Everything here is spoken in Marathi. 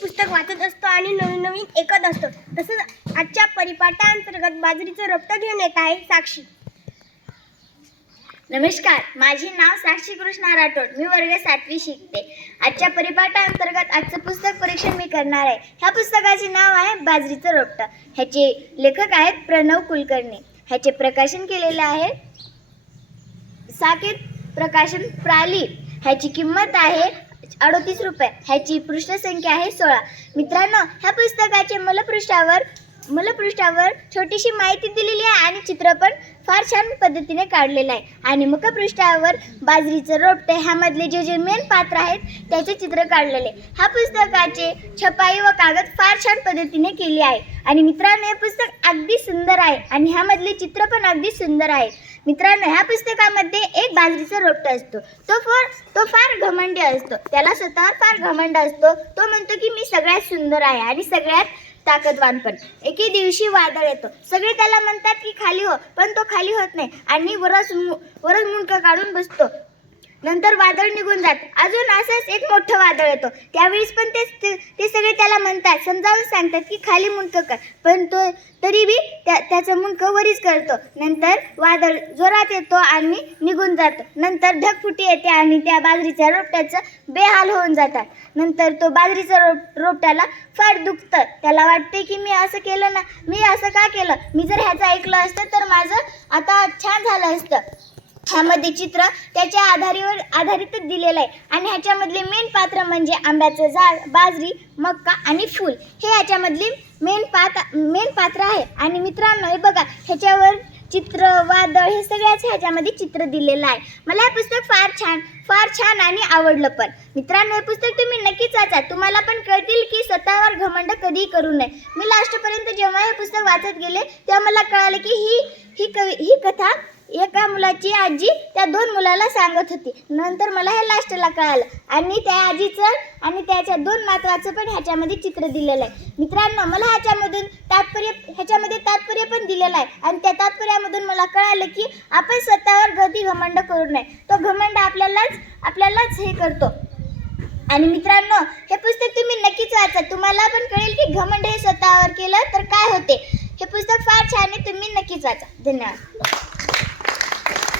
पुस्तक वाचत असतो आणि नवीन नवीन ऐकत असतो. तसंच आजच्या परिपाठाअंतर्गत बाजरीचं रक्त घेऊन येत आहे साक्षी. नमस्कार माझे नाव साक्षी कृष्णा राठोड. मी वर्ग सातवी शिकते. आजच्या परिपाठाअंतर्गत आजचं पुस्तक परीक्षण मी करणार आहे. ह्या पुस्तकाचे नाव आहे बाजरीचं रोपटं ह्याचे लेखक आहेत प्रणव कुलकर्णी. ह्याचे प्रकाशन केलेले आहे साकेत प्रकाशन प्राली. ह्याची किंमत आहे अडोतीस रुपये. ह्याची पृष्ठसंख्या आहे सोळा. मित्रांनो ह्या पुस्तकाचे मूलपृष्ठावर मूलपृष्ठावर छोटीशी माहिती दिलेली आहे आणि चित्र पण फार छान पद्धतीने काढलेलं आहे. आणि मुखपृष्ठावर बाजरीचं रोपटे ह्यामधले जे जे मेन पात्र आहेत त्याचे चित्र काढलेले ह्या पुस्तकाचे छपाई व कागद फार छान पद्धतीने केली आहे. आणि मित्रांनो हे पुस्तक अगदी सुंदर आहे आणि ह्यामधले चित्र पण अगदी सुंदर आहे. मित्रांनो ह्या पुस्तकामध्ये एक बाजरीचा रोपटा असतो. तो फार तो फार घमंडी असतो. त्याला स्वतःवर फार घमंड असतो. तो म्हणतो की मी सगळ्यात सुंदर आहे आणि सगळ्यात ताकदवान पण. एके दिवशी वादळ येतो. सगळे त्याला म्हणतात की खाली हो पण तो खाली होत नाही आणि वरच मु- वरच मुंडकं काढून बसतो. नंतर वादळ निघून जात. अजून असंच एक मोठं वादळ येतो. त्यावेळेस पण तेच ते ते सगळे त्याला म्हणतात समजावून सांगतात की खाली मुंडकं कर. पण तो तरी बी त्या त्याचं मुंडकं वरीच करतो. नंतर वादळ जोरात येतो आणि निघून जातो. नंतर ढगफुटी येते आणि त्या बाजरीच्या रोपट्याचं बेहाल होऊन जातात. नंतर तो बाजरीचं रोप रोपट्याला फार दुखतं. त्याला वाटते की मी असं केलं ना मी असं का केलं? मी जर ह्याचं ऐकलं असतं तर माझं आता छान झालं असतं. ह्यामध्ये चित्र त्याच्या आधारीवर आधारितच दिलेलं आहे. आणि ह्याच्यामधले मेन पात्र म्हणजे आंब्याचं झाड बाजरी मक्का आणि फूल. हे ह्याच्यामधली मेन पात मेन पात्र आहे. आणि मित्रांनो हे बघा ह्याच्यावर चित्र वादळ हे सगळ्याच ह्याच्यामध्ये चित्र दिलेलं आहे. मला हे पुस्तक फार छान फार छान आणि आवडलं पण. मित्रांनो हे पुस्तक तुम्ही नक्कीच वाचा. तुम्हाला पण कळतील की स्वतःवर घमंड कधी करू नये. मी लास्टपर्यंत जेव्हा हे पुस्तक वाचत गेले तेव्हा मला कळालं की ही ही कवी ही कथा एका मुलाची आजी त्या दोन मुलाला सांगत होती. नंतर मला हे लास्टला कळालं. आणि त्या आजीचं आणि त्याच्या दोन नातवाचं पण ह्याच्यामध्ये चित्र दिलेलं आहे. मित्रांनो मला ह्याच्यामधून तात्पर्य ह्याच्यामध्ये तात्पर्य पण दिलेलं आहे. आणि त्या तात्पर्यामधून मला कळालं की आपण स्वतःवर कधी घमंड करू नये. तो घमंड आपल्यालाच आपल्यालाच हे करतो. आणि मित्रांनो हे पुस्तक तुम्ही नक्कीच वाचा. तुम्हाला पण कळेल की घमंड हे स्वतःवर केलं तर काय होते. हे पुस्तक फार छान आहे तुम्ही नक्कीच वाचा. धन्यवाद.